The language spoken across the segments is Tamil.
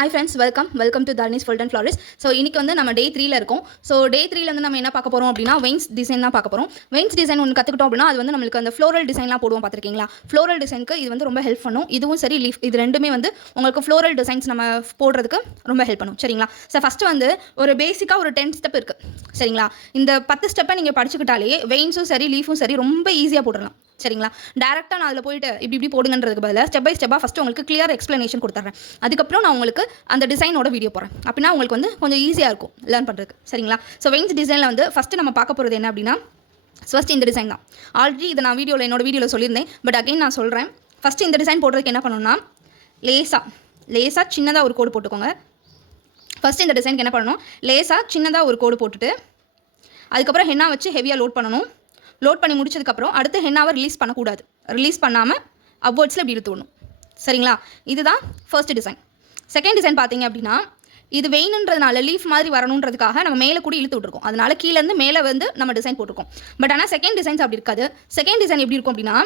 ஹாய் ஃப்ரெண்ட்ஸ், வெல்கம் டு தர்னிஸ் ஃபுல்டன் ஃப்ளாரிஸ். ஸோ இன்றைக்கி வந்து நம்ம டே 3ல இருக்கோம். ஸோ டே 3ல வந்து நம்ம என்ன பார்க்க போகிறோம் அப்படின்னா வெயின்ஸ் டிசைன் தான் பார்க்க போகிறோம். வெயின்ஸ் டிசைன் ஒன்று கற்றுக்கிட்டோம் அப்படின்னா அது வந்து நம்மளுக்கு அந்த ஃப்ளோரல் டிசைன்லாம் போடுவோம் பார்த்துருக்கீங்களா? ஃப்ளோரல் டிசைனுக்கு இது வந்து ரொம்ப ஹெல்ப் பண்ணும். இதுவும் சரி லீஃப், இது ரெண்டுமே வந்து உங்களுக்கு ஃப்ளோரல் டிசைன்ஸ் நம்ம போடுறதுக்கு ரொம்ப ஹெல்ப் பண்ணும். சரிங்களா? ஸோ ஃபஸ்ட்டு வந்து ஒரு பேசிக்காக ஒரு 10 ஸ்டெப் இருக்குது. சரிங்களா? இந்த 10 ஸ்டெப்பை நீங்கள் படிச்சுக்கிட்டாலே வெயின்ஸும் சரி லீஃபும் சரி ரொம்ப ஈஸியாக போட்டுடலாம். சரிங்களா? டேரெக்டாக நான் அதில் போயிட்டு இப்படி போடுங்கன்றதுக்கு பதிலாக ஸ்டெப் பை ஸ்டெப்பாக ஃபஸ்ட்டு உங்களுக்கு கிளியர் எக்ஸ்ப்ளனேஷன் கொடுத்துட்றேன். அதுக்கப்புறம் நான் உங்களுக்கு அந்த டிசைனோட வீடியோ போகிறேன். அப்படின்னா உங்களுக்கு வந்து கொஞ்சம் ஈஸியாக இருக்கும் லேர்ன் பண்ணுறதுக்கு. சரிங்களா? ஸோ வெயின்ஸ் டிசைனில் வந்து ஃபஸ்ட்டு நம்ம பார்க்க போகிறது என்ன அப்படின்னா ஃபஸ்ட்டு இந்த டிசைன் தான். ஆல்ரெடி இதை நான் என்னோட வீடியோவில் சொல்லியிருந்தேன். பட் அகைன் நான் சொல்கிறேன். ஃபஸ்ட்டு இந்த டிசைன் போடுறதுக்கு என்ன பண்ணணும்னா லேசாக சின்னதாக ஒரு கோடு போட்டுக்கோங்க. ஃபஸ்ட்டு இந்த டிசைனுக்கு என்ன பண்ணணும், லேசாக சின்னதாக ஒரு கோடு போட்டுட்டு அதுக்கப்புறம் ஹென்னா வச்சு ஹெவியாக லோட் பண்ணணும். லோட் பண்ணி முடிச்சதுக்கப்புறம் அடுத்து ஹென்னாவை ரிலீஸ் பண்ணக்கூடாது. ரிலீஸ் பண்ணாமல் அப்வர்ட்ஸில் இப்படி இழுத்து விடணும். சரிங்களா? இதுதான் ஃபர்ஸ்ட் டிசைன். செகண்ட் டிசைன் பார்த்தீங்க அப்படின்னா இது வெயின்ன்றதுனால லீஃப் மாதிரி வரணுன்றதுக்காக நம்ம மேலே கூட இழுத்து விட்டுருக்கோம். அதனால கீழேருந்து மேலே வந்து நம்ம டிசைன் போட்டிருக்கோம். பட் ஆனால் செகண்ட் டிசைன்ஸ் அப்படி இருக்காது. செகண்ட் டிசைன் எப்படி இருக்கும் அப்படின்னா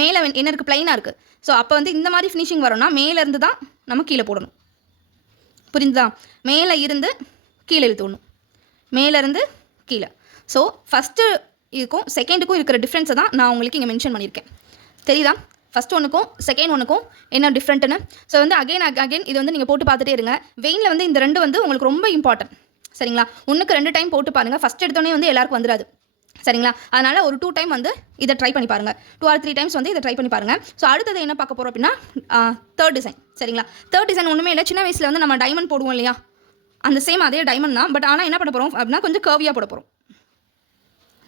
மேலே என்ன இருக்குது, ப்ளைனாக இருக்குது. ஸோ அப்போ வந்து இந்த மாதிரி ஃபினிஷிங் வரும்னா மேலேருந்து தான் நம்ம கீழே போடணும். புரிஞ்சுதா? மேலே இருந்து கீழே இழுத்து விடணும். மேலேருந்து கீழே. ஸோ ஃபஸ்ட்டு இதுக்கும் செகண்டுக்கும் இருக்கிற டிஃப்ரென்ஸை தான் நான் உங்களுக்கு இங்கே மென்ஷன் பண்ணியிருக்கேன். தெரியுதா? ஃபஸ்ட் ஒன்றுக்கும் செகண்ட் ஒன்றுக்கும் என்ன டிஃப்ரெண்ட்டுன்னு. ஸோ வந்து அகைன் இது வந்து நீங்கள் போட்டு பார்த்துட்டே இருங்க. வெயினில் வந்து இந்த ரெண்டு வந்து உங்களுக்கு ரொம்ப இம்பார்ட்டன்ட். சரிங்களா? 1க்கு 2 டைம் போட்டு பாருங்கள். ஃபஸ்ட் எடுத்தோடனே வந்து எல்லாருக்கும் வந்துடாது. சரிங்களா? அதனால் ஒரு 2 டைம் வந்து இதை ட்ரை பண்ணி பாருங்கள். 2 or 3 டைம்ஸ் வந்து இதை ட்ரை பண்ணி பாருங்கள். ஸோ அடுத்தது என்ன பார்க்க போகிறோம் அப்படின்னா தேர்ட் டிசைன். சரிங்களா? தேர்ட் டிசைன் ஒன்றுமே இல்லை. சின்ன வயசில் வந்து நம்ம டைமண்ட் போடுவோம் இல்லையா? அந்த சேம் அதே டைமண்ட் தான். பட் ஆனால் என்ன பண்ண போகிறோம் அப்படின்னா கொஞ்சம் கர்வியாக போட போகிறோம்.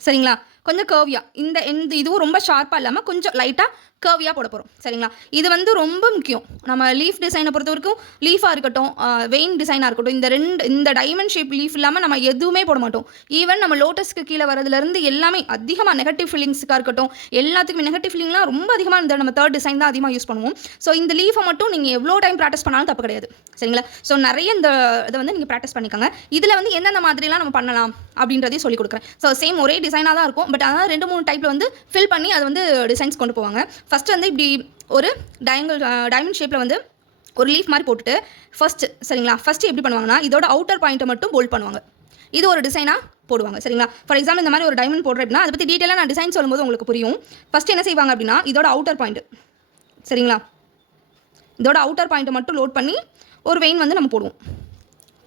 சரிங்களா? கொஞ்சம் கர்வியாக இந்த இதுவும் ரொம்ப ஷார்ப்பாக இல்லாமல் கொஞ்சம் லைட்டாக கர்வியாக போட போகிறோம். சரிங்களா? இது வந்து ரொம்ப முக்கியம். நம்ம லீஃப் டிசைனை பொறுத்த வரைக்கும் லீஃபாக இருக்கட்டும், வெயின் டிசைனாக இருக்கட்டும், இந்த டைமண்ட் ஷேப் லீஃப் இல்லாமல் நம்ம எதுவுமே போட மாட்டோம். ஈவன் நம்ம லோட்டஸ்க்கு கீழே வரதுலேருந்து எல்லாமே அதிகமாக நெகட்டிவ் ஃபீலிங்ஸுக்காக இருக்கட்டும், எல்லாத்துக்குமே நெகட்டிவ் ஃபீலிங்லாம் ரொம்ப அதிகமாக இந்த நம்ம தேர்ட் டிசைன் தான் அதிகமாக யூஸ் பண்ணுவோம். ஸோ இந்த லீஃபை மட்டும் நீங்கள் எவ்வளோ டைம் ப்ராக்டிஸ் பண்ணாலும் தப்பு கிடையாது. சரிங்களா? ஸோ நிறைய இந்த இதை வந்து நீங்கள் ப்ராக்டிஸ் பண்ணிக்கோங்க. இதில் வந்து எந்தெந்த மாதிரிலாம் நம்ம பண்ணலாம் அப்படின்றதையும் சொல்லிக் கொடுக்குறேன். ஸோ சேம் ஒரே டிசைனாக தான் இருக்கும். பட் அதான் 2-3 டைப்பில் வந்து ஃபில் பண்ணி அதை வந்து டிசைன்ஸ் கொண்டு போவாங்க. ஃபஸ்ட்டு வந்து இப்படி ஒரு டைமண்ட் ஷேப்பில் வந்து ஒரு லீஃப் மாதிரி போட்டுட்டு சரிங்களா? ஃபஸ்ட்டு எப்படி பண்ணுவாங்கன்னா இதோட அவுட்டர் பாயிண்ட்டை மட்டும் போல்ட் பண்ணுவாங்க. இது ஒரு டிசைனாக போடுவாங்க. சரிங்களா? ஃபார் எக்ஸாம்பிள் இந்த மாதிரி ஒரு டைமண்ட் போடுறேன் அப்படின்னா அதை பற்றி டீட்டெயிலாக நான் டிசைன் சொல்லும்போது உங்களுக்கு புரியும். ஃபஸ்ட்டு என்ன செய்வாங்க அப்படின்னா இதோட அவுட்டர் பாயிண்ட்டு, சரிங்களா, இதோட அவுட்டர் பாயிண்ட்டை மட்டும் லோட் பண்ணி ஒரு வெயின் வந்து நம்ம போடுவோம்.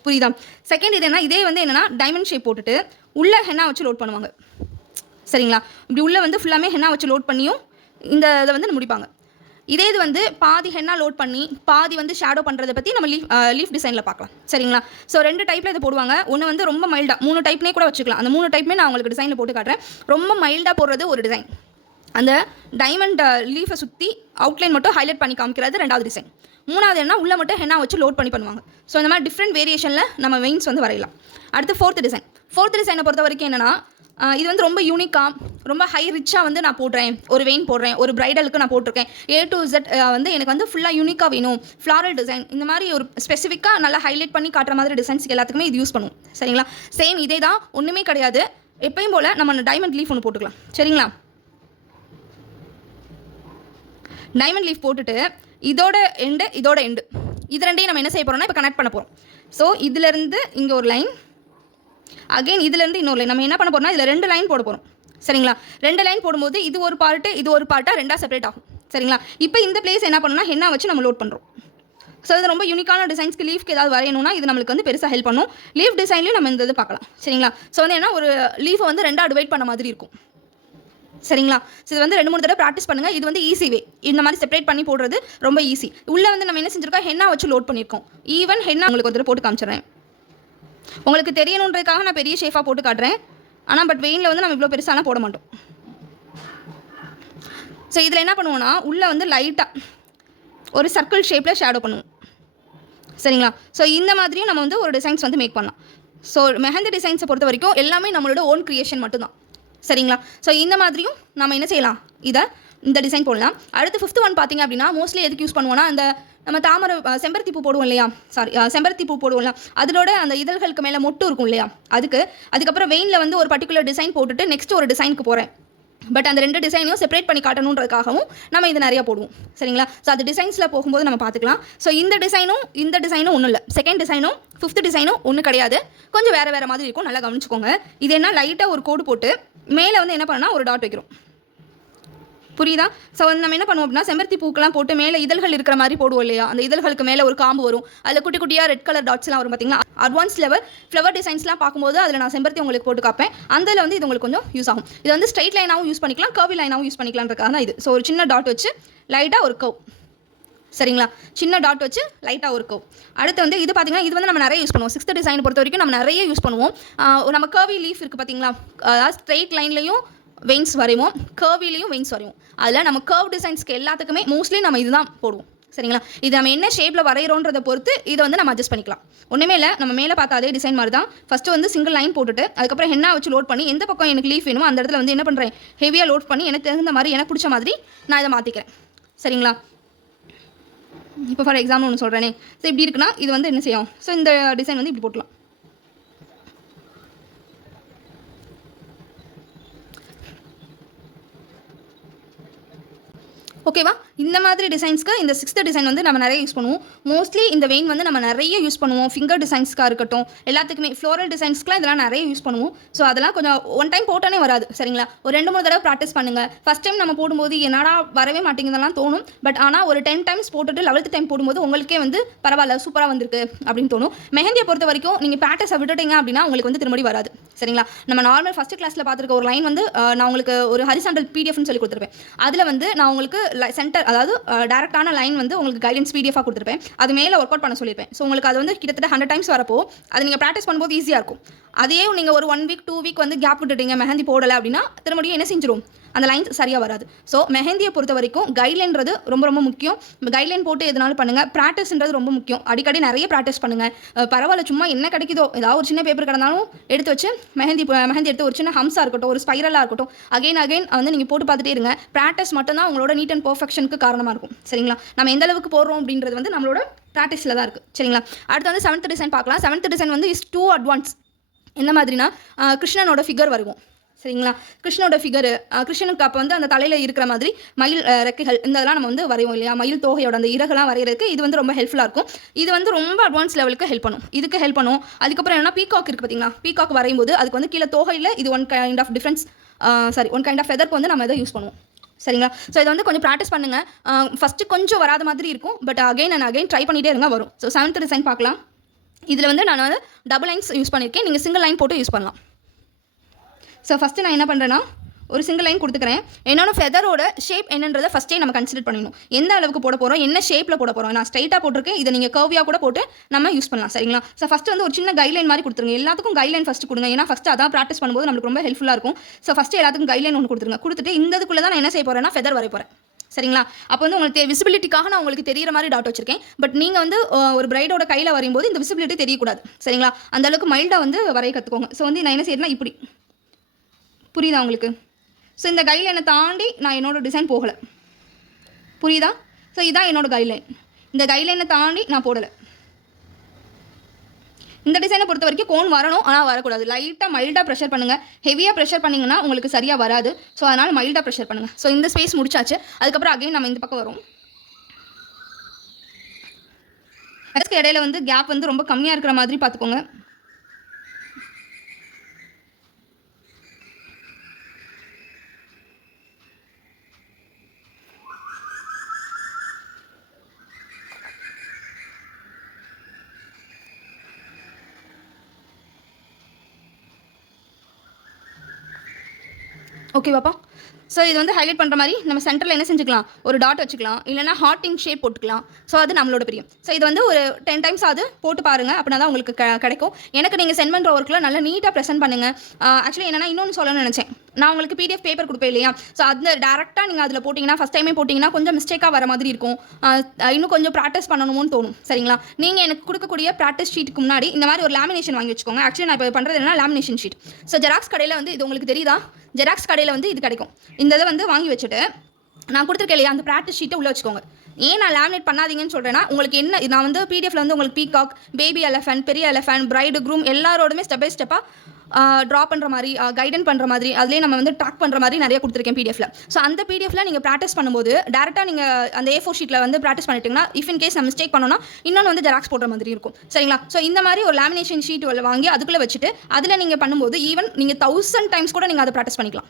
புரியுதா? செகண்ட் இது இதே வந்து என்னென்னா டைமண்ட் ஷேப் போட்டுட்டு உள்ளே ஹென்னா வச்சு லோட் பண்ணுவாங்க. சரிங்களா? இப்படி உள்ளே வந்து ஃபுல்லாமே ஹென்னா வச்சு லோட் பண்ணியும் இந்த இதை வந்து முடிப்பாங்க. இதே இது வந்து பாதி ஹென்னா லோட் பண்ணி பாதி வந்து ஷேடோ பண்ணுறதை பற்றி நம்ம லீஃப் டிசைனில் பார்க்கலாம். சரிங்களா? ஸோ 2 டைப்பில் இதை போடுவாங்க. ஒன்று வந்து ரொம்ப மைல்டாக 3 டைப்னே கூட வச்சுக்கலாம். அந்த 3 டைப்புமே நான் உங்களுக்கு டிசைனில் போட்டு காட்டுறேன். ரொம்ப மைல்டாக போடுறது ஒரு டிசைன். அந்த டைமண்ட் லீஃபை சுற்றி அவுட்லைன் மட்டும் ஹைலைட் பண்ணி காமிக்கிறது 2வது டிசைன். 3வது என்ன உள்ளே மட்டும் ஹென்னா வச்சு லோட் பண்ணுவாங்க. ஸோ இந்த மாதிரி டிஃப்ரெண்ட் வேரியேஷனில் நம்ம வெயின்ஸ் வந்து வரையலாம். அடுத்து ஃபோர்த் டிசைனை பொறுத்த வரைக்கும் என்னென்னா இது வந்து ரொம்ப யூனிக்காக ரொம்ப ஹை ரிச்சாக வந்து நான் போடுறேன். ஒரு வெயின் போடுறேன், ஒரு ப்ரைடலுக்கு நான் போட்டிருக்கேன். A to Z வந்து எனக்கு வந்து ஃபுல்லாக யூனிக்காக வேணும், ஃப்ளாரல் டிசைன், இந்த மாதிரி ஒரு ஸ்பெசிஃபிக்காக நல்லா ஹைலைட் பண்ணி காட்டுற மாதிரி டிசைன்ஸ்க்கு எல்லாத்துக்குமே இது யூஸ் பண்ணுவோம். சரிங்களா? சேம் இதே தான், ஒன்றுமே கிடையாது. எப்பயும் போல் நம்ம டைமண்ட் லீஃப் ஒன்று போட்டுக்கலாம். சரிங்களா? டைமண்ட் லீஃப் போட்டுட்டு இதோட எண்டு இது ரெண்டையும் நம்ம என்ன செய்ய போகிறோம்னா இப்போ கனெக்ட் பண்ண போகிறோம். ஸோ இதிலேருந்து இங்கே ஒரு லைன், அகைன் இதுலேருந்து இன்னொரு லைன். நம்ம என்ன பண்ண போகிறோம்னா இதில் 2 லைன் போட போகிறோம். சரிங்களா? 2 லைன் போடும்போது இது ஒரு பார்ட்டாக 2ஆக செப்பரேட் ஆகும். சரிங்களா? இப்போ இந்த பிளேஸ் என்ன பண்ணணும்னா ஹென்னா வச்சு நம்ம லோட் பண்ணுறோம். ஸோ இது ரொம்ப யூனிக்கான டிசைன்ஸ்க்கு லீஃப்க்கு ஏதாவது வரையணும்னா இது நம்மளுக்கு வந்து பெருசாக ஹெல்ப் பண்ணும். லீஃப் டிசைன்லையும் நம்ம இந்த இது பார்க்கலாம். சரிங்களா? ஸோ வந்து என்ன ஒரு லீஃபை வந்து 2ஆக டிவைட் பண்ண மாதிரி இருக்கும். சரிங்களா? ஸோ இது வந்து 2-3 தடவை ப்ராக்டிஸ் பண்ணுங்கள். இது வந்து ஈஸி வே. இந்த மாதிரி செப்பரேட் பண்ணி போடுறது ரொம்ப ஈஸி. உள்ளே வந்து நம்ம என்ன செஞ்சுருக்கோம், ஹென்னா வச்சு லோட் பண்ணியிருக்கோம். ஈவன் ஹென்னா உங்களுக்கு ஒரு தடவை போட்டு காமிச்சிடுறேன். உங்களுக்கு தெரியணுன்றதுக்காக நான் பெரிய ஷேஃபாக போட்டு காட்டுறேன். ஆனால் பட் வெயினில் வந்து நம்ம இவ்வளோ பெருசாலாம் போட மாட்டோம். ஸோ இதில் என்ன பண்ணுவோன்னா உள்ளே வந்து லைட்டாக ஒரு சர்க்கிள் ஷேப்பில் ஷேடோ பண்ணுவோம். சரிங்களா? ஸோ இந்த மாதிரியும் நம்ம வந்து ஒரு டிசைன்ஸ் வந்து மேக் பண்ணலாம். ஸோ மெஹந்தி டிசைன்ஸை பொறுத்த வரைக்கும் எல்லாமே நம்மளோட ஓன் க்ரியேஷன் மட்டும்தான். சரிங்களா? ஸோ இந்த மாதிரியும் நம்ம என்ன செய்யலாம், இந்த டிசைன் போடலாம். அடுத்து 5th ஒன் பார்த்தீங்க அப்படின்னா மோஸ்ட்லி எதுக்கு யூஸ் பண்ணுவோன்னா அந்த நம்ம செம்பருத்தி பூ போடுவோம் இல்லையா, செம்பருத்தி பூ போடுவோம்ல, அதோட அந்த இதழ்களுக்கு மேலே மொட்டு இருக்கும் இல்லையா, அதுக்கப்புறம் வெயினில் வந்து ஒரு பர்டிகுலர் டிசைன் போட்டுட்டு நெக்ஸ்ட் ஒரு டிசைனுக்கு போகிறேன் பட் அந்த 2 டிசைனையும் செப்பரேட் பண்ணி காட்டணுன்றதுக்காகவும் நம்ம இது நிறையா போடுவோம் சரிங்களா. ஸோ அது டிசைன்ஸில் போகும்போது நம்ம பார்த்துக்கலாம். ஸோ இந்த டிசைனும் ஒன்றும் இல்லை, செகண்ட் டிசைனும் 5th டிசைனும் ஒன்றும் கிடையாது, கொஞ்சம் வேறு மாதிரி இருக்கும், நல்லா கவனிச்சுக்கோங்க. இது என்ன லைட்டாக ஒரு கோடு போட்டு மேலே வந்து என்ன பண்ணால் ஒரு டாட் வைக்கிறோம், புரியுதா. ஸோ வந்து நம்ம என்ன பண்ணுவோம் அப்படின்னா செம்பருத்தி பூக்கெல்லாம் போட்டு மேலே இதழ்கள் இருக்கிற மாதிரி போடுவோம் இல்லையா, அந்த இதழ்களுக்கு மேலே ஒரு காம்பு வரும், அதில் குட்டி குட்டியாக ரெட் கலர் டாட்ஸ்லாம் வரும் பார்த்தீங்களா. அட்வான்ஸ் லெவல் ஃப்ளவர் டிசைன்ஸ்லாம் பார்க்கும்போது அதில் நான் செம்பருத்தி உங்களுக்கு போட்டு காப்பேன், அதில் வந்து இது உங்களுக்கு கொஞ்சம் யூஸ் ஆகும். இது வந்து ஸ்ட்ரைட் லைனாகவும் யூஸ் பண்ணிக்கலாம், கர்வி லைனாகவும் யூஸ் பண்ணிக்கலாம்ன்றக்காக தான் இது. ஸோ ஒரு சின்ன டாட் வச்சு லைட்டாக ஒரு கவ் சரிங்களா, சின்ன டாட் வச்சு லைட்டாக ஒரு கவ். அடுத்து வந்து இது பார்த்தீங்கன்னா இது வந்து நம்ம நிறைய யூஸ் பண்ணுவோம். 6th டிசைன் பொறுத்த வரைக்கும் நம்ம நிறைய யூஸ் பண்ணுவோம். நம்ம கர்வி லீஃப் இருக்குது பார்த்தீங்களா, அதாவது ஸ்ட்ரைட் லைன்லையும் வெயின்ஸ் வரைவோம், கர்விலையும் வெயின்ஸ் வரைவோம். அதில் நம்ம கர்வ் டிசைன்ஸ்க்கு எல்லாத்துக்குமே மோஸ்ட்லி நம்ம இதுதான் போடுவோம் சரிங்களா. இது நம்ம என்ன ஷேப்பில் வரைகிறோன்றதை பொறுத்து இதை வந்து நம்ம அட்ஜஸ்ட் பண்ணிக்கலாம். ஒன்றுமே இல்லை, நம்ம மேலே பார்த்த அதே டிசைன் மாதிரி தான். ஃபஸ்ட்டு வந்து சிங்கிள் லைன் போட்டுட்டு அதுக்கப்புறம் ஹென்னா வச்சு லோட் பண்ணி எந்த பக்கம் எனக்கு லீஃப் வேணுமோ அந்த இடத்துல வந்து என்ன பண்ணுறேன், ஹெவியாக லோட் பண்ணி எனக்கு தகுந்த மாதிரி எனக்கு பிடிச்ச மாதிரி நான் இதை மாற்றிக்கிறேன் சரிங்களா. இப்போ ஃபார் எக்ஸாம்பிள் ஒன்று சொல்கிறேனே, ஸோ இப்படி இருக்குன்னா இது வந்து என்ன செய்யும், ஸோ இந்த டிசைன் வந்து இப்படி போட்டலாம். ஓகேவா. இந்த மாதிரி டிசைன்ஸ்க்கு இந்த 6th டிசைன் வந்து நம்ம நிறைய யூஸ் பண்ணுவோம். மோஸ்ட்லி இந்த வெயின் வந்து நம்ம நிறைய யூஸ் பண்ணுவோம், ஃபிங்கர் டிசைன்ஸ்க்காக இருக்கட்டும், எல்லாத்துக்குமே ஃப்ளோரல் டிசைன்ஸ்க்குலாம் இதெல்லாம் நிறைய யூஸ் பண்ணுவோம். ஸோ அதெல்லாம் கொஞ்சம் ஒன் டைம் போட்டானே வராது சரிங்களா. ஒரு 2-3 தடவை ப்ராக்டிஸ் பண்ணுங்கள். ஃபஸ்ட் டைம் நம்ம போடும்போது என்னடா வரவே மாட்டேங்குதெல்லாம் தோணும். பட் ஆனால் ஒரு 10 டைம்ஸ் போட்டுட்டு 11th டைம் போடும்போது உங்களுக்கே வந்து பரவாயில்ல சூப்பராக வந்திருக்கு அப்படின்னு தோணும். மெஹந்தியை பொறுத்த வரைக்கும் நீங்கள் ப்ராக்டிஸை விட்டுட்டீங்க அப்படின்னா உங்களுக்கு வந்து திரும்படி வராது சரிங்களா. நம்ம நார்மல் ஃபஸ்ட் கிளாஸில் பார்த்துருக்க ஒரு லைன் வந்து நான் உங்களுக்கு ஒரு ஹரிசாண்டல் பிடிஎஃப்னு சொல்லி கொடுத்துருப்பேன். அதில் வந்து நான் உங்களுக்கு சென்டர் அதாவது டேரக்டான லைன் வந்து உங்களுக்கு கைடன்ஸ் பிடிஎஃபாக கொடுத்துருப்பேன், அது மேலே ஒர்க் அவுட் பண்ண சொல்லியிருப்பேன். ஸோ உங்களுக்கு அது வந்து கிட்டத்தட்ட 100 டைம்ஸ் வரப்போ அது நீங்கள் ப்ராக்டிஸ் பண்ணும்போது ஈஸியாக இருக்கும். அதே நீங்கள் ஒரு 1 வீக் 2 வீக் வந்து கேப் விட்டுட்டீங்க மெஹந்தி போடலை அப்படின்னா திரும்படியும் என்ன செஞ்சிடும், அந்த லைன்ஸ் சரியாக வராது. ஸோ மெஹந்தியை பொறுத்த வரைக்கும் கைட்லைன்றது ரொம்ப ரொம்ப முக்கியம். கைட்லைன் போட்டு எதனாலும் பண்ணுங்கள். ப்ராக்டிஸ்ன்றது ரொம்ப முக்கியம். அடிக்கடி நிறைய ப்ராக்டிஸ் பண்ணுங்கள். பரவாயில்ல சும்மா என்ன கிடைக்குதோ ஏதாவது ஒரு சின்ன பேப்பர் கிடந்தாலும் எடுத்து வச்சு மெஹந்தி எடுத்து ஒரு சின்ன ஹம்ஸாக இருக்கட்டும், ஒரு ஸ்பைரலாக இருக்கட்டும், அகைன் வந்து நீங்கள் போட்டு பார்த்துட்டே இருங்க. ப்ராக்டிஸ் மட்டும்தான் உங்களோட நீட் அண்ட் பர்ஃபெக்ஷனுக்கு காரணமாக இருக்கும் சரிங்களா. நம்ம எந்த அளவுக்கு போடுறோம் அப்படின்றது வந்து நம்மளோட ப்ராக்டிஸில் தான் இருக்குது சரிங்களா. அடுத்து வந்து 7th டிசைன் பார்க்கலாம். 7th டிசைன் வந்து இஸ் டூ அட்வான்ஸ். என்ன மாதிரினா கிருஷ்ணனோட ஃபிகர் வருவோம் சரிங்களா. கிருஷ்ணனோட ஃபிகரு, கிருஷ்ணனுக்கு அப்போ வந்து அந்த தலையில் இருக்கிற மாதிரி மயில் ரெக்கைகள் இந்த இதெல்லாம் நம்ம வந்து வரைவோம் இல்லையா, மயில் தோகையோட அந்த இறகெல்லாம் வரைகிறதுக்கு இது வந்து ரொம்ப ஹெல்ப்ஃபுல்லாக இருக்கும். இது வந்து ரொம்ப அட்வான்ஸ் லெவலுக்கு ஹெல்ப் பண்ணும், இதுக்கு ஹெல்ப் பண்ணும். அதுக்கப்புறம் என்னன்னா பீகாக் இருக்குது பார்த்தீங்களா, பீகாக் வரையும்போது அதுக்கு வந்து கீழே தோகையில் இது ஒன் கைண்ட் ஆஃப் ஃபெதருக்கு வந்து நம்ம இதை யூஸ் பண்ணுவோம் சரிங்களா. ஸோ இதை வந்து கொஞ்சம் ப்ராக்டிஸ் பண்ணுங்கள். ஃபஸ்ட்டு கொஞ்சம் வராத மாதிரி இருக்கும், பட் அகைன் ட்ரை பண்ணிகிட்டே இருங்க வரும். ஸோ 7th டிசைன் பார்க்கலாம். இதில் வந்து நான் வந்து டபுள் லைன்ஸ் யூஸ் பண்ணியிருக்கேன், நீங்கள் சிங்கிள் லைன் போட்டு யூஸ் பண்ணலாம். ஸோ ஃபஸ்ட்டு நான் என்ன பண்ணுறேன்னா ஒரு சிங்கிள் லைன் கொடுத்துக்கிறேன். என்னோட ஃபெதரோட ஷேப் என்னன்றதை ஃபஸ்ட்டே நம்ம கன்சிடர் பண்ணிடணும். எந்த அளவுக்கு போட போகிறோம், என்ன ஷேப்பில் போட போகிறோம். நான் ஸ்ட்ரைட்டாக போட்டிருக்கேன், இதை நீங்கள் கர்வியாக கூட போட்டு நம்ம யூஸ் பண்ணலாம் சரிங்களா. ஸோ ஃபஸ்ட்டு வந்து ஒரு சின்ன கைட்லைன் மாதிரி கொடுத்துருங்க. எல்லாத்துக்கும் கைட்லைன் ஃபஸ்ட்டு கொடுங்க, ஏன்னா ஃபஸ்ட்டு அதான் ப்ராக்டிஸ் பண்ணும்போது நம்மளுக்கு ரொம்ப ஹெல்ப்ஃபுல்லாக இருக்கும். ஸோ ஃபஸ்ட்டு எல்லாத்துக்கும் கைட்லைன் ஒன்று கொடுத்துருங்க. கொடுத்துட்டு இந்த இதுக்குள்ளே தான் நான் என்ன செய்ய போகிறேன்னா ஃபெதர் வரைய போகிறேன் சரிங்களா. அப்போ வந்து உங்களுக்கு விசிபிலிட்டிக்காக நான் உங்களுக்கு தெரியிற மாதிரி டாட் வச்சிருக்கேன். பட் நீங்கள் வந்து ஒரு பிரைடோட கையில் வரையும்போது இந்த விசிபிலிட்டி தெரியக்கூடாது சரிங்களா. அந்த அளவுக்கு மைல்டாக வந்து வரைய கற்றுக்கோங்க. ஸோ வந்து நான் என்ன செய்யறேன்னா இப்படி, புரியுதா உங்களுக்கு. ஸோ இந்த கைட்லைனை தாண்டி நான் என்னோட டிசைன் போகலை, புரியுதா. ஸோ இதான் என்னோட கைட்லைன், இந்த கைட்லைனை தாண்டி நான் போடலை. இந்த டிசைனை பொறுத்த வரைக்கும் கோன் வரணும், ஆனால் வரக்கூடாது. லைட்டாக மைல்டாக ப்ரெஷர் பண்ணுங்கள். ஹெவியாக ப்ரெஷர் பண்ணிங்கன்னா உங்களுக்கு சரியாக வராது. ஸோ அதனால் மைல்டாக ப்ரெஷர் பண்ணுங்கள். ஸோ இந்த ஸ்பேஸ் முடிச்சாச்சு. அதுக்கப்புறம் அகைன் நம்ம இந்த பக்கம் வரும். அதுக்கு இடையில வந்து கேப் வந்து ரொம்ப கம்மியாக இருக்கிற மாதிரி பார்த்துக்கோங்க. ஓகேவாப்பா. ஸோ இது வந்து ஹைலைட் பண்ணுற மாதிரி நம்ம சென்டரில் என்ன செஞ்சுக்கலாம், ஒரு டாட் வச்சுக்கலாம், இல்லைனா ஹார்ட்டிங் ஷேப் போட்டுக்கலாம். ஸோ அது நம்மளோட பிரியம். ஸோ இது வந்து ஒரு 10 டைம்ஸ் அது போட்டு பாருங்கள், அப்படின்னா தான் உங்களுக்கு கிடைக்கும். எனக்கு நீங்கள் சென்ட் பண்ணுற ஒர்க்கில் நல்லா நீட்டாக ப்ரெசென்ட் பண்ணுங்கள். ஆக்சுவலி என்னென்னா இன்னொன்று சொல்லணும்னு நினச்சேன், நான் உங்களுக்கு பிடிஎஃப் பேப்பர் கொடுப்பேன் இல்லையா. ஸோ அந்த டேரெக்டாக நீங்கள் அதில் போட்டிங்கன்னா ஃபஸ்ட் டைமே போட்டிங்கன்னா கொஞ்சம் மிஸ்டேக்காக வர மாதிரி இருக்கும். இன்னும் கொஞ்சம் ப்ராக்டிஸ் பண்ணணும்னு தோணும் சரிங்களா. நீங்கள் எனக்கு கொடுக்கக்கூடிய ப்ராக்டிஸ் ஷீட்டுக்கு முன்னாடி இந்த மாதிரி ஒரு லேமினேஷன் வாங்கி வச்சுக்கோங்க. ஆக்சுவலி நான் இப்போ பண்ணுறது என்ன லேமினேஷன் ஷீட். ஸோ ஜெராக்ஸ் கடையில் வந்து இது உங்களுக்கு தெரியுதா, ஜெராக்ஸ் கடையில் வந்து இது கிடைக்கும். இந்த இதை வந்து வாங்கி வச்சுட்டு நான் கொடுத்துருக்கேன் இல்லையா, அந்த ப்ராக்டிஸ் ஷீட்டை உள்ளே வச்சுக்கோங்க. ஏன் நான் லேமினேட் பண்ணாதீங்கன்னு சொல்கிறேன்னா, உங்களுக்கு என்ன நான் வந்து பிடிஎஃப்ல வந்து உங்களுக்கு பீகாக், பேபி எலஃபண்ட், பெரிய எலஃபண்ட், பிரைடு, க்ரூம் எல்லாரோடுமே ஸ்டெப் பை ஸ்டெப்பாக ட்ரா பண்ணுற மாதிரி கைடன் பண்ணுற மாதிரி அதிலே நம்ம வந்து ட்ராக் பண்ணுற மாதிரி நிறைய கொடுத்துருக்கேன் பிடிஎஃப்ல. ஸோ அந்த பிடிஎஃப்ல நீங்கள் ப்ராக்டிஸ் பண்ணும்போது டேரெக்டாக நீங்கள் அந்த A4 ஷீட்டில் வந்து ப்ராக்டிஸ் பண்ணிட்டீங்கன்னா இஃப் இன் கேஸ் நம்ம மிஸ்டேக் பண்ணோன்னா இன்னொன்று வந்து ஜெராக்ஸ் போடுற மாதிரி இருக்கும். சரிங்களா? ஸோ இந்த மாதிரி ஒரு லேமினேஷன் ஷீட் வாங்கி அதுக்குள்ளே வச்சுட்டு அதில் நீங்கள் பண்ணும்போது ஈவன் நீங்கள் 1000 டைம்ஸ் கூட நீங்கள் அதை ப்ராக்டிஸ் பண்ணிக்கலாம்.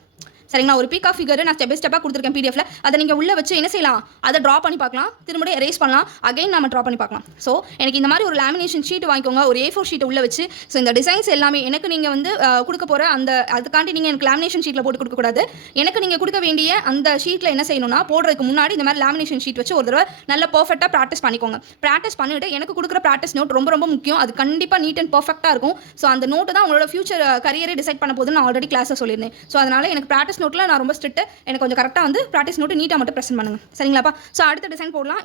சரிங்களா? ஒரு பீகாக் ஃபிகர் நான் ஸ்டெப் பை ஸ்டெப்பாக கொடுத்துருக்கேன் பிடிஎஃப்ல. அதை நீங்கள் உள்ளே வச்சு என்ன செய்யலாம், அதை ட்ரா பண்ணி பார்க்கலாம், திரும்ப எரேஸ் பண்ணலாம், அகைன் நம்ம ட்ரா பண்ணி பார்க்கலாம். ஸோ எனக்கு இந்த மாதிரி ஒரு லேமினேஷன் ஷீட் வாங்கிக்கோங்க, ஒரு A4 ஷீட்டை உள்ளே வச்சு. ஸோ இந்த டிசைன்ஸ் எல்லாமே எனக்கு நீங்கள் வந்து கொடுக்க போகிற அந்த அதுக்காண்டி நீங்கள் எனக்கு லேமினேஷன் ஷீட்டில் போட்டு கொடுக்கக்கூடாது. எனக்கு நீங்கள் கொடுக்க வேண்டிய அந்த ஷீட்டில் என்ன செய்யணும்னா போடுறதுக்கு முன்னாடி இந்த மாதிரி லேமினேஷன் ஷீட் வச்சு ஒரு தடவை நல்ல பர்ஃபெக்டாக ப்ராக்டிஸ் பண்ணிக்கோங்க. ப்ராக்டிஸ் பண்ணிவிட்டு எனக்கு கொடுக்குற ப்ராக்டிஸ் நோட் ரொம்ப ரொம்ப முக்கியம். அது கண்டிப்பாக நீட் அண்ட் பர்ஃபெக்டாக இருக்கும். ஸோ அந்த நோட்டு தான் உங்களோட ஃபியூச்சர் கரியரை டிசைட் பண்ண போதுன்னு நான் ஆல்ரெடி கிளாஸில் சொல்லியிருந்தேன். ஸோ அதனால் எனக்கு ப்ராக்டிஸ் நோட்டில் நான் ரொம்ப ஸ்ட்ரிக்ட், எனக்கு கொஞ்சம் கரெக்டாக வந்து ப்ராக்டிஸ் நோட்டு நீட்டாக மட்டும் ப்ரெசென்ட் பண்ணுங்க. சரிங்களாப்பா? ஸோ அடுத்த டிசைன் போடலாம்.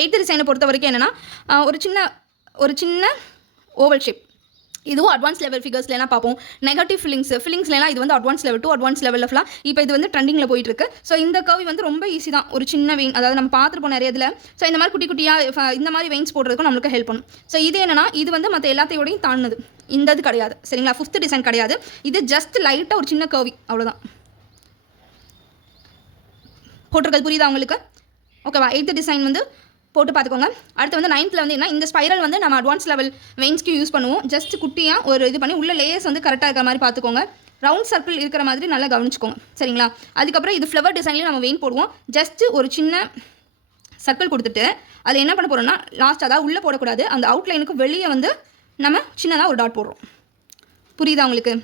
எயித்து டிசைனை பொறுத்த வரைக்கும் என்னென்னா ஒரு சின்ன ஓவல் ஷேப். இதுவும் அட்வான்ஸ் லெவல் ஃபிகர்ஸ்லாம் பார்ப்போம். நெகட்டிவ் ஃபில்லிங்ஸ்லாம் இது வந்து அட்வான்ஸ் லெவல் 2 அட்வான்ஸ் லெவலில் இப்போ இது வந்து ட்ரெண்டிங்கில் போயிட்டு இருக்கு. ஸோ இந்த கர்வ் வந்து ரொம்ப ஈஸி தான். ஒரு சின்ன வெயின், அதாவது நம்ம பார்த்துருப்போம் நிறைய இதில். ஸோ இந்த மாதிரி குட்டியாக இந்த மாதிரி வெயின்ஸ் போடுறதுக்கும் நம்மளுக்கு ஹெல்ப் பண்ணும். ஸோ இது என்னன்னா இது வந்து மற்ற எல்லாத்தையோடையும் தாண்டினது. இந்த இது கிடையாது. சரிங்களா? 5th டிசைன் கிடையாது. இது ஜஸ்ட் லைட்டாக ஒரு சின்ன கர்வி, அவ்வளோதான் போட்டிருக்கிறது. புரியுதா உங்களுக்கு? ஓகேவா? 8th டிசைன் வந்து போட்டு பார்த்துக்கோங்க. அடுத்து வந்து 9th வந்து என்ன, இந்த ஸ்பைரல் வந்து நம்ம அட்வான்ஸ் லெவல் வெயின்ஸ்க்கு யூஸ் பண்ணுவோம். ஜஸ்ட் குட்டியாக ஒரு இது பண்ணி உள்ள லேயர்ஸ் வந்து கரெக்டாக இருக்கிற மாதிரி பார்த்துக்கோங்க. ரவுண்ட் சர்க்கிள் இருக்கிற மாதிரி நல்லா கவனிச்சுக்கோங்க. சரிங்களா? அதுக்கப்புறம் இது ஃப்ளவர் டிசைன்லேயும் நம்ம வெயின் போடுவோம். ஜஸ்ட் ஒரு சின்ன சர்க்கிள் கொடுத்துட்டு அது என்ன பண்ண போகிறோம்னா லாஸ்ட், அதாவது உள்ளே போடக்கூடாது, அந்த அவுட்லைனுக்கு வெளியே வந்து நம்ம சின்னதாக ஒரு டாட் போடுறோம். புரியுதா உங்களுக்கு?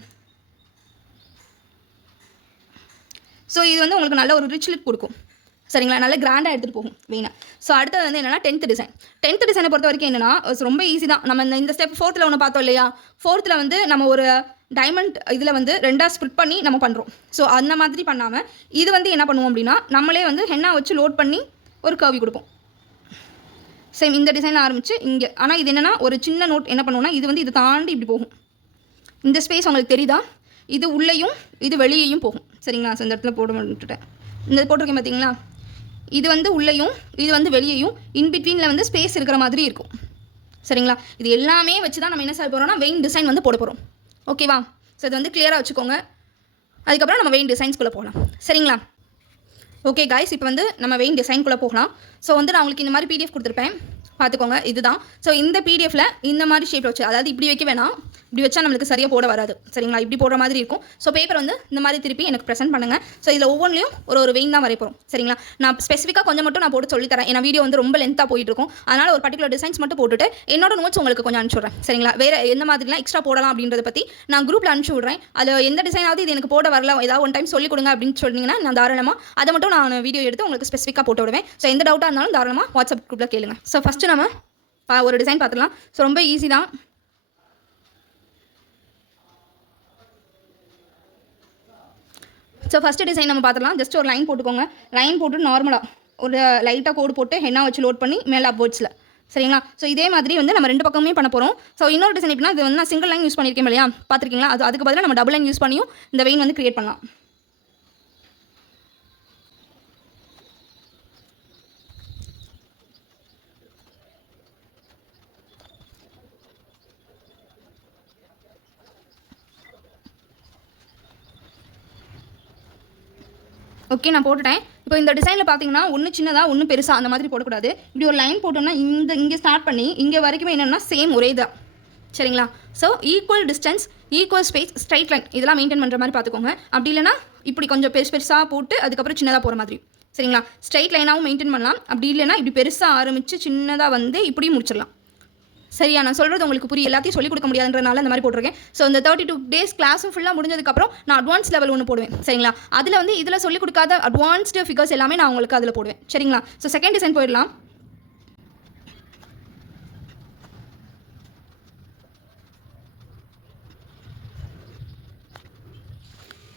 ஸோ இது வந்து உங்களுக்கு நல்ல ஒரு ரிச் லுக் கொடுக்கும். சரிங்களா? நல்ல கிராண்டாக எடுத்துகிட்டு போகும் வெயினை. ஸோ அடுத்தது வந்து என்னென்னா 10th டிசைன். 10th டிசைனை பொறுத்த வரைக்கும் என்னென்னா ரொம்ப ஈஸி தான். நம்ம இந்த ஸ்டெப் 4th ஒன்று பார்த்தோம் இல்லையா? 4th வந்து நம்ம ஒரு டைமண்ட் இதில் வந்து 2ஆக ஸ்ப்ளிட் பண்ணி நம்ம பண்ணுறோம். ஸோ அந்த மாதிரி பண்ணாமல் இது வந்து என்ன பண்ணுவோம் அப்படின்னா நம்மளே வந்து ஹென்னா வச்சு லோட் பண்ணி ஒரு கர்வி கொடுப்போம். சேம் இந்த டிசைன் ஆரம்பிச்சு இங்கே. ஆனால் இது என்னென்னா ஒரு சின்ன நோட் என்ன பண்ணுவோம்னா இது வந்து இதை தாண்டி இப்படி போகும். இந்த ஸ்பேஸ் உங்களுக்கு தெரியுதா? இது உள்ளேயும் இது வெளியேயும் போகும். சரிங்களா? ஸோ இந்த இடத்துல போட விட்டுட்டேன். இந்த போட்டிருக்கேன் பார்த்தீங்களா? இது வந்து உள்ளேயும் இது வந்து வெளியேயும் இன்பிட்வீனில் வந்து ஸ்பேஸ் இருக்கிற மாதிரி இருக்கும். சரிங்களா? இது எல்லாமே வச்சு தான் நம்ம என்ன செய்ய போகிறோம்னா வெயின் டிசைன் வந்து போட போகிறோம். ஓகேவா? ஸோ இது வந்து கிளியராக வச்சுக்கோங்க. அதுக்கப்புறம் நம்ம வெயின் டிசைன்ஸ்குள்ளே போகலாம். சரிங்களா? ஓகே காய்ஸ், இப்போ வந்து நம்ம வெயின் டிசைன்குள்ளே போகலாம். ஸோ வந்து நான் உங்களுக்கு இந்த மாதிரி PDF கொடுத்துருப்பேன், பார்த்துக்கோங்க. இதுதான். ஸோ இந்த PDFல இந்த மாதிரி ஷேப்பில் வச்சு, அதாவது இப்படி வைக்க வேணாம், இப்படி வச்சா நம்மளுக்கு சரியாக போட வராது. சரிங்களா? இப்படி போடுற மாதிரி இருக்கும். ஸோ பேப்பர் வந்து இந்த மாதிரி திருப்பி எனக்கு ப்ரெசென்ட் பண்ணுங்கள். ஸோ இதில் ஒவ்வொன்றிலையும் ஒரு வெயின் தான் வரைய போகிறோம். சரிங்களா? நான் ஸ்பெசிஃபிக்காக கொஞ்சம் மட்டும் நான் போட்டு சொல்லித்தரேன். ஏன்னா வீடியோ வந்து ரொம்ப லென்த்தாக போயிட்டு இருக்கும். அதனால் ஒரு பர்டிகுலர் டிசைன்ஸ் மட்டும் போட்டுட்டு என்னோட நோட்ஸ் உங்களுக்கு கொஞ்சம் அனுப்பிச்சுடுறேன். சரிங்களா? வேறு எந்த மாதிரிலாம் எக்ஸ்ட்ரா போடலாம் அப்படின்றத பற்றி நான் குரூப்பில் அனுப்பிச்சு விட்றேன். அது எந்த டிசைனாவது இது எனக்கு போட வரல, ஏதாவது ஒன் டைம் சொல்லிக் கொடுங்க அப்படின்னு சொன்னீங்கன்னா நான் தாராளமாக அதை மட்டும் நான் வீடியோ எடுத்து உங்களுக்கு ஸ்பெசிஃபிக்காக போட்டு விடுவேன். ஸோ எந்த டவுட்டாக இருந்தாலும் தாராளமாக வாட்ஸ்அப் குரூப்பில் கேளுங்க. ஸோ ஃபஸ்ட்டு நம்ம ஒரு டிசைன் பார்த்துக்கலாம். ஸோ ரொம்ப ஈஸி தான். ஸோ ஃபஸ்ட்டு டிசைன் நம்ம பார்த்துக்கலாம். ஜஸ்ட் ஒரு லைன் போட்டுக்கோங்க. லைன் போட்டு நார்மலாக ஒரு லைட்டாக கோடு போட்டு ஹென்னா வச்சு லோட் பண்ணி மேலே அப்வர்ட்ஸில். சரிங்களா? ஸோ இதே மாதிரி வந்து நம்ம 2 பக்கமே பண்ண போகிறோம். ஸோ இன்னொரு டிசைன் எப்படின்னா இது வந்து நான் சிங்கிள் லைன் யூஸ் பண்ணியிருக்கேன் இல்லையா? பார்த்துருக்கீங்களா? அதுக்கு பதிலாக நம்ம டபுள் லைன் யூஸ் பண்ணியும் இந்த வெயின் வந்து கிரியேட் பண்ணலாம். ஓகே, நான் போட்டுட்டேன். இப்போ இந்த டிசைனில் பார்த்தீங்கன்னா ஒன்று சின்னதாக ஒன்று பெருசாக அந்த மாதிரி போடக்கூடாது. இப்படி ஒரு லைன் போட்டோம்னா இங்கே ஸ்டார்ட் பண்ணி இங்கே வரைக்குமே என்னென்னா சேம் ஒரே தான். சரிங்களா? So equal distance, equal space, straight line இதெல்லாம் மெயின்டைன் பண்ணுற மாதிரி பார்த்துக்கோங்க. அப்படி இல்லைனா இப்படி கொஞ்சம் பெருசாக போட்டு அதுக்கப்புறம் சின்னதாக போகிற மாதிரி. சரிங்களா? ஸ்ட்ரைட் லைனாகவும் மெயின்டைன் பண்ணலாம். அப்படி இல்லைனா இப்படி பெருசாக ஆரம்பித்து சின்னதாக வந்து இப்படியும் முடிச்சிடலாம். சரியா? நான் சொல்கிறது உங்களுக்கு புரியும். எல்லாத்தையும் சொல்லிக் கொடுக்க முடியாதுன்றனால இந்த மாதிரி போட்டிருக்கேன். ஸோ இந்த 32 days கிளாஸும் ஃபுல்லாக முடிஞ்சதுக்கப்புறம் நான் அட்வான்ஸ் லெவல் ஒன்று போடுவேன். சரிங்களா? அதில் வந்து இதில் சொல்லிக் கொடுக்காத அட்வான்ஸ்டு ஃபிகர்ஸ் எல்லாமே நான் உங்களுக்கு அதில் போடுவேன். சரிங்களா? ஸோ செகண்ட் டிசைன் போயிடலாம்.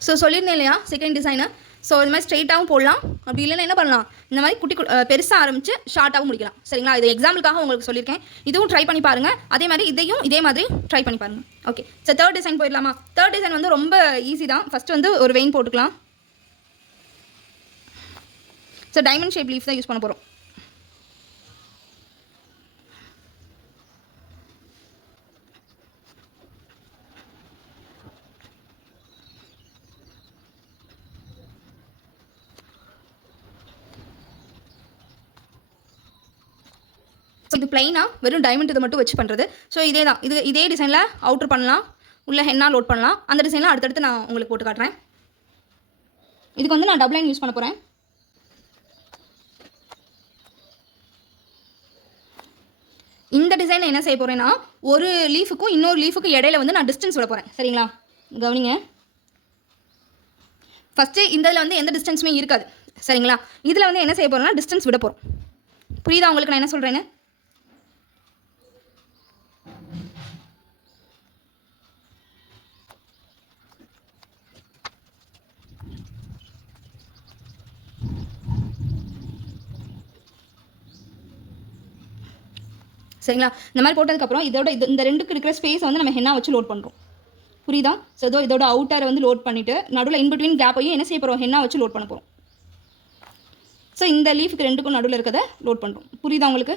ஸோ சொல்லியிருந்தேன் இல்லையா செகண்ட் டிசைனு. ஸோ இது மாதிரி ஸ்ட்ரெயிட்டாகவும் போடலாம். அப்படி இல்லைன்னா என்ன பண்ணலாம், இந்த மாதிரி பெருசாக ஆரம்பித்து ஷார்ட்டாகவும் முடிக்கலாம். சரிங்களா? இது எக்ஸாம்பிளுக்காக உங்களுக்கு சொல்லியிருக்கேன். இதுவும் ட்ரை பண்ணி பாருங்கள். அதே மாதிரி இதையும் இதே மாதிரி ட்ரை பண்ணி பாருங்கள். ஓகே, ஸோ தேர்ட் டிசைன் போயிடலாமா? தேர்ட் டிசைன் வந்து ரொம்ப ஈஸி தான். ஃபஸ்ட்டு வந்து ஒரு வெயின் போட்டுக்கலாம். ஸோ டைமண்ட் ஷேப் லீஃப் தான் யூஸ் பண்ண போகிறோம். இது பிளைனாக வெறும் டைமண்ட் இதை மட்டும் வச்சு பண்ணுறது. ஸோ இதே தான், இதே டிசைனில் அவுட்ரு பண்ணலாம், உள்ள ஹென்னா லோட் பண்ணலாம். அந்த டிசைனில் அடுத்தடுத்து நான் உங்களுக்கு போட்டு காட்டுறேன். இதுக்கு வந்து நான் டபுள் லைன் யூஸ் பண்ண போகிறேன். இந்த டிசைனை என்ன செய்ய போகிறேன்னா, ஒரு லீஃபுக்கும் இன்னொரு லீஃபுக்கும் இடையில வந்து நான் டிஸ்டன்ஸ் விட போகிறேன். சரிங்களா, கவனிங்க. ஃபஸ்ட்டு இந்த இதில் வந்து எந்த டிஸ்டன்ஸுமே இருக்காது. சரிங்களா, இதில் வந்து என்ன செய்ய போகிறோம்னா டிஸ்டன்ஸ் விட போகிறோம். புரியுதா உங்களுக்கு நான் என்ன சொல்கிறேன்னு? சரிங்களா, இந்த மாதிரி போட்டதுக்கப்புறம் இந்த ரெண்டுக்கு இருக்கிற ஸ்பேஸ் வந்து நம்ம ஹென்னா வச்சு லோட் பண்ணுறோம். புரியுதா? ஸோ இதோட அவுட்டரை வந்து லோட் பண்ணிவிட்டு நடுவில் இன்பிட்வீன் கேப்பையும் என்ன செய்ய போகிறோம், ஹென்னா வச்சு லோட் பண்ண போகிறோம். ஸோ இந்த லீஃபுக்கு ரெண்டுக்கும் நடுவில் இருக்கிறத லோட் பண்ணுறோம். புரியுதா உங்களுக்கு?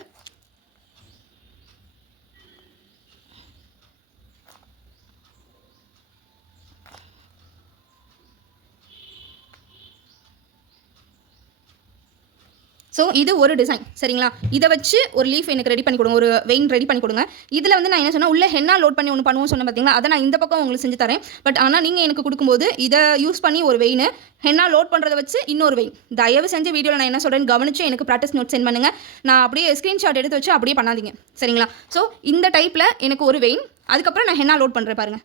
ஸோ இது ஒரு டிசைன். சரிங்களா, இதை வச்சு ஒரு லீஃப் எனக்கு ரெடி பண்ணி கொடுங்க, ஒரு வெயின் ரெடி பண்ணி கொடுங்க. இதில் வந்து நான் என்ன சொன்னால் உள்ள ஹென்னா லோட் பண்ணி ஒன்று பண்ணுவோம் சொன்னேன் பார்த்தீங்களா, அதை நான் இந்த பக்கம் உங்களுக்கு செஞ்சு தரேன். பட் ஆனால் நீங்கள் எனக்கு கொடுக்கும்போது இதை யூஸ் பண்ணி ஒரு வெயின், ஹென்னா லோட் பண்ணுறதை வச்சு இன்னொரு வெயின். தயவு செஞ்சு வீடியோவில் நான் என்ன சொல்கிறேன்னு கவனிச்சு எனக்கு ப்ராக்டிஸ் நோட் சென்ட் பண்ணுங்கள். நான் அப்படியே ஸ்க்ரீன்ஷாட் எடுத்து வச்சு அப்படியே பண்ணாதீங்க. சரிங்களா, ஸோ இந்த டைப்பில் எனக்கு ஒரு வெயின், அதுக்கப்புறம் நான் ஹென்னா லோட் பண்ணுறேன் பாருங்கள்.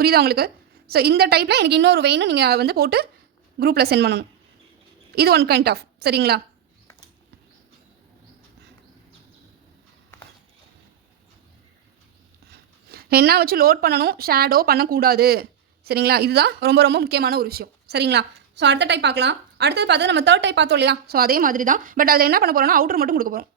புரியுதா உங்களுக்கு? ஸோ இந்த டைப்பில் எனக்கு இன்னொரு வெயினும் நீங்கள் வந்து போட்டு குரூப்பில் சென்ட் பண்ணணும். இது ஒன் கைண்ட் ஆஃப். சரிங்களா, ஹென்னா வச்சு லோட் பண்ணணும், ஷேடோ பண்ணக்கூடாது. சரிங்களா, இதுதான் ரொம்ப ரொம்ப முக்கியமான ஒரு விஷயம். சரிங்களா, ஸோ அடுத்த டைப் பார்க்கலாம். அடுத்தது பார்த்து நம்ம தேர்ட் டைப் பார்த்தோம் இல்லையா, ஸோ அதே மாதிரி தான். பட் அதில் என்ன பண்ண போகிறோம்னா அவுட்டர் மட்டும் கொடுக்க போகிறோம்.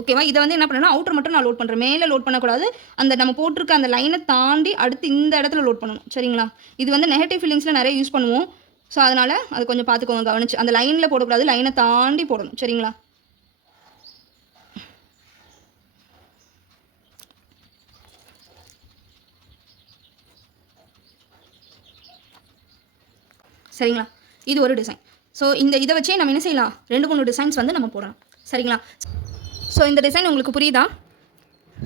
ஓகேவா, இதை வந்து என்ன பண்ணணும், அவுட்டர் மட்டும் நான் லோட் பண்ணுறேன், மேலே லோட் பண்ணக்கூடாது. அந்த நம்ம போட்டிருக்க அந்த லைனை தாண்டி அடுத்து இந்த இடத்துல லோட் பண்ணணும். சரிங்களா, இது வந்து நெகட்டிவ் ஃபீலிங்ஸில் நிறைய யூஸ் பண்ணுவோம். ஸோ அதனால் அது கொஞ்சம் பார்த்துக்கோங்க, கவனிச்சு. அந்த லைனில் போடக்கூடாது, லைனை தாண்டி போடணும். சரிங்களா, சரிங்களா, இது ஒரு டிசைன். ஸோ இதை வச்சே நம்ம என்ன செய்யலாம், 2-3 டிசைன்ஸ் வந்து நம்ம போடலாம். சரிங்களா, ஸோ இந்த டிசைன் உங்களுக்கு புரியுதா?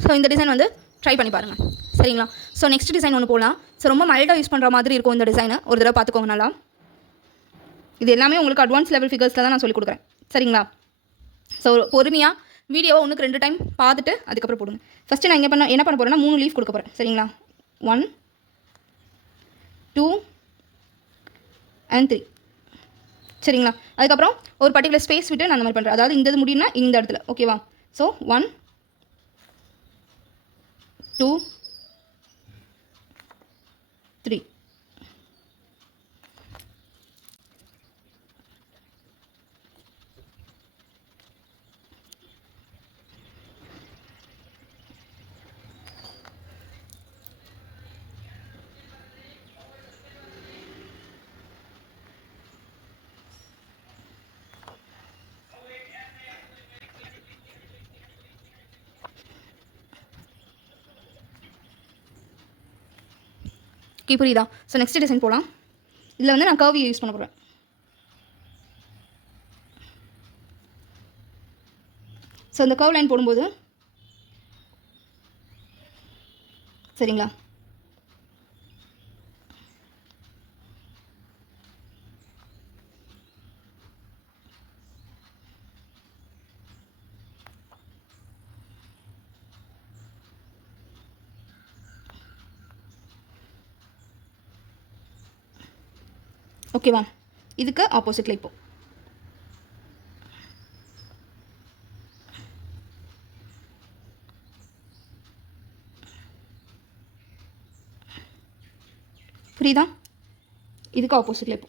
ஸோ இந்த டிசைன் வந்து ட்ரை பண்ணி பாருங்கள். சரிங்களா, ஸோ நெக்ஸ்ட் டிசைன் ஒன்று போகலாம். ஸோ ரொம்ப மைல்டாக யூஸ் பண்ணுற மாதிரி இருக்கும் இந்த டிசைனை. ஒரு தடவை பார்த்துக்கோங்க நல்லா. இது எல்லாமே உங்களுக்கு அட்வான்ஸ் லெவல் ஃபிகர்ஸில் தான் நான் சொல்லிக் கொடுக்குறேன். சரிங்களா, ஸோ பொறுமையாக வீடியோவை 1-2 டைம் பார்த்துட்டு அதுக்கப்புறம் போடுங்க. ஃபஸ்ட்டு நான் என்ன பண்ண போகிறேன்னா 3 லீஃப் கொடுக்க போகிறேன். சரிங்களா, 1 2 and 3. சரிங்களா, அதுக்கப்புறம் ஒரு பர்டிகுலர் ஸ்பேஸ் விட்டு நான் அந்த மாதிரி பண்ணுறேன். அதாவது இந்த இது முடியும்னா இந்த இடத்துல. ஓகேவா, ஸோ 1 2 3. ஓகே, புரியுதா? ஸோ நெக்ஸ்ட் டிசைன் போகலாம். இதில் வந்து நான் கர்வ் யூஸ் பண்ண போகிறேன். ஸோ இந்த கர்வ் லைன் போடும்போது சரிங்களா, ஓகேவா, இதுக்கு ஆப்போசிட்டில் இப்போ புரியுதா, இதுக்கு ஆப்போசிட்டில் இப்போ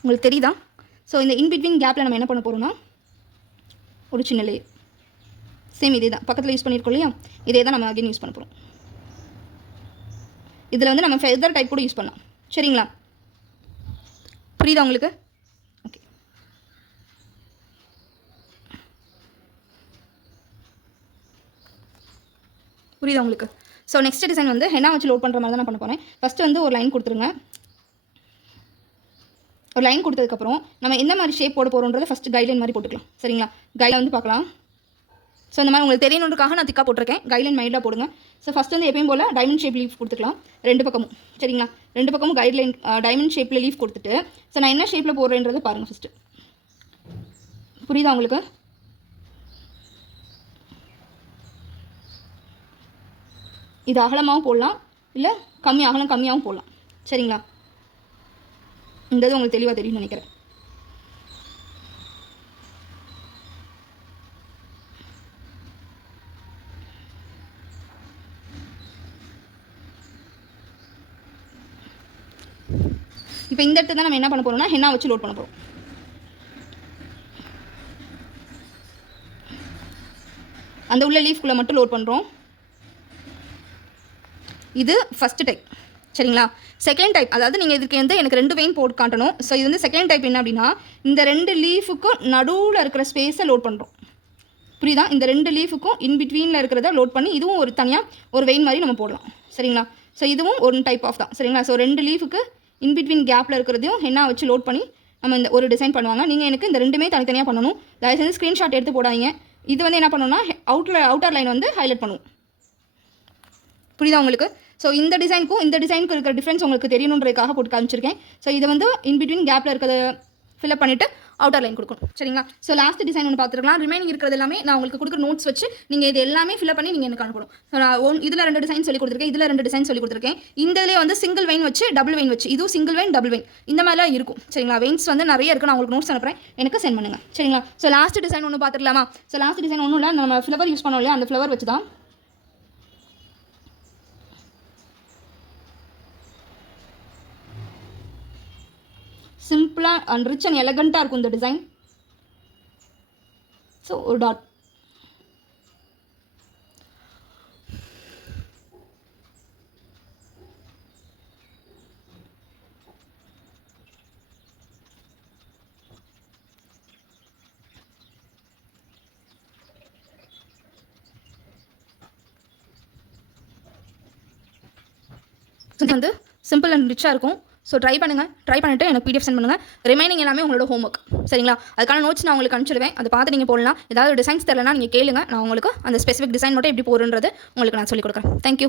உங்களுக்கு தெரியுதா? ஸோ இந்த இன்பிட்வீன் கேப்பில் நம்ம என்ன பண்ண போகிறோம்னா ஒரு சின்ன லேயர், சேம் இதே தான் பக்கத்தில் யூஸ் பண்ணியிருக்கோம் இல்லையா, இதே தான் நம்ம அகைன் யூஸ் பண்ண போகிறோம். இதில் வந்து நம்ம ஃபெதர் டைப் கூட யூஸ் பண்ணலாம். சரிங்களா? புரியுதா உங்களுக்கு? ஓகே. புரியுதா உங்களுக்கு? ஸோ நெக்ஸ்ட் டிசைன் வந்து ஹென்னா வச்சு லோட் பண்ணுற மாதிரி தான் நான் பண்ண போகிறேன். ஃபஸ்ட்டு வந்து ஒரு லைன் கொடுத்துருங்க. ஒரு லைன் கொடுத்ததுக்கப்புறம் நம்ம எந்த மாதிரி ஷேப் போட போகிறோன்றதை ஃபஸ்ட்டு கைட்லைன் மாதிரி போட்டுக்கலாம். சரிங்களா? கைடில் வந்து பார்க்கலாம். ஸோ இந்த மாதிரி உங்களுக்கு தெரியணுன்றதுக்காக நான் திக்காக போட்டிருக்கேன். கைட்லைன் மைண்டாக போடுங்க. ஸோ ஃபஸ்ட் வந்து எப்பயும் போல் டைமண்ட் ஷேப் லீஃப் கொடுத்துக்கலாம் 2 பக்கமும். சரிங்களா? 2 பக்கமும் கைட்லைன் டைமண்ட் ஷேப்பில் லீஃப் கொடுத்துட்டு ஸோ நான் என்ன ஷேப்பில் போடுறேன்றதை பாருங்கள் ஃபஸ்ட்டு. புரியுதா உங்களுக்கு? இது அகலமாகவும் போடலாம், இல்லை அகலம் கம்மியாகவும் போடலாம். சரிங்களா? இந்த இது உங்களுக்கு தெளிவாக தெரியும்னு நினைக்கிறேன். இப்போ இந்த இடத்துல தான் நம்ம என்ன பண்ண போகிறோம்னா ஹென்னா வச்சு லோட் பண்ண போகிறோம். அந்த உள்ள லீஃப்குள்ளே மட்டும் லோட் பண்ணுறோம். இது ஃபஸ்ட்டு டைப். சரிங்களா? செகண்ட் டைப், அதாவது நீங்கள் இதுக்கு வந்து எனக்கு 2 வெயின் போட்டு காட்டணும். ஸோ இது வந்து செகண்ட் டைப் என்ன அப்படின்னா இந்த 2 லீஃபுக்கும் நடுவில் இருக்கிற ஸ்பேஸை லோட் பண்ணுறோம். புரியுதா? இந்த 2 லீஃபுக்கும் இன்பிட்வீனில் இருக்கிறத லோட் பண்ணி இதுவும் ஒரு தனியாக ஒரு வெயின் மாதிரி நம்ம போடலாம். சரிங்களா? ஸோ இதுவும் ஒரு டைப் ஆஃப் தான். சரிங்களா? ஸோ 2 லீஃபுக்கு இன்பிட்வீன் கேப்பில் இருக்கிறதையும் என்ன வச்சு லோட் பண்ணி நம்ம இந்த ஒரு டிசைன் பண்ணுவாங்க. நீங்கள் எனக்கு இந்த 2மே தனித்தனியாக பண்ணணும். தயவுசெய்து ஸ்க்ரீன்ஷாட் எடுத்து போடாதீங்க. இது வந்து என்ன பண்ணணும்னா அவுட்டர் லைன் வந்து ஹைலைட் பண்ணுவோம். புரியுதா உங்களுக்கு? ஸோ இந்த டிசைனுக்கும் இந்த டிசைனுக்கு இருக்கிற டிஃப்ரென்ஸ் உங்களுக்கு தெரியணுன்றதுக்காக போட்டு காமிச்சிருக்கேன். ஸோ இதை வந்து இன்பிட்வீன் கேப்பில் இருக்கிறத ஃபில்அப் பண்ணிவிட்டு அவுட்டர் லைன் கொடுக்கணும். சரிங்களா? ஸோ லாஸ்ட் டிசைன் ஒன்று பார்த்துருக்கலாம். ரிமைனிங் இருக்கிறது எல்லாமே நான் உங்களுக்கு கொடுக்குற நோட்ஸ் வச்சு நீங்கள் இது எல்லாமே ஃபில்அப் பண்ணி நீங்கள் எனக்கு அனுப்பணும். ஸோ நான் இதில் 2 டிசைன் சொல்லி கொடுத்துருக்கேன், இதில் 2 டிசைன் சொல்லி கொடுத்துருக்கேன். இந்த இதிலே வந்து சிங்கிள் வெயின் வச்சு டபுள் வெயின் வச்சு இதுவும் சிங்கிள் வெயின் டபுள் வெயின் இந்த மாதிரிலாம் இருக்கும். சரிங்களா? வெயின்ஸ் வந்து நிறைய இருக்குது. நான் உங்களுக்கு நோட்ஸ் அனுப்புகிறேன், எனக்கு சென்ட் பண்ணுங்கள். சரிங்களா? ஸோ லாஸ்ட் டிசைன் ஒன்று பார்த்துக்கலாமா? ஸோ லாஸ்ட் டிசைன் ஒன்றும் இல்லை, நம்ம ஃப்ளவர் யூஸ் பண்ணோம் இல்லையா, அந்த ஃப்ளவர் வச்சு தான் சிம்பிளாக அண்ட் ரிச் அண்ட் எலகண்ட்டாக இருக்கும் இந்த டிசைன். ஸோ ஒரு டாட். இது வந்து சிம்பிள் அண்ட் ரிச்சாக இருக்கும். ஸோ ட்ரை பண்ணுங்கள். ட்ரை பண்ணிவிட்டு எனக்கு PDF சென்ட் பண்ணுங்கள். ரிமைனிங் எல்லாமே உங்களோட ஹோம் ஒர்க். சரிங்களா? அதுக்கான நோட்ஸ் நான் உங்களுக்கு அனுப்பிச்சிடுவேன். அதை பார்த்து நீங்கள் போடலாம். ஏதாவது டிசைன்ஸ் தெரியலனா நீங்கள் கேளுங்க. நான் உங்களுக்கு அந்த ஸ்பெசிஃபிக் டிசைன் மட்டும் எப்படி போடுறது உங்களுக்கு நான் சொல்லிக் கொடுக்குறேன். தேங்க்யூ.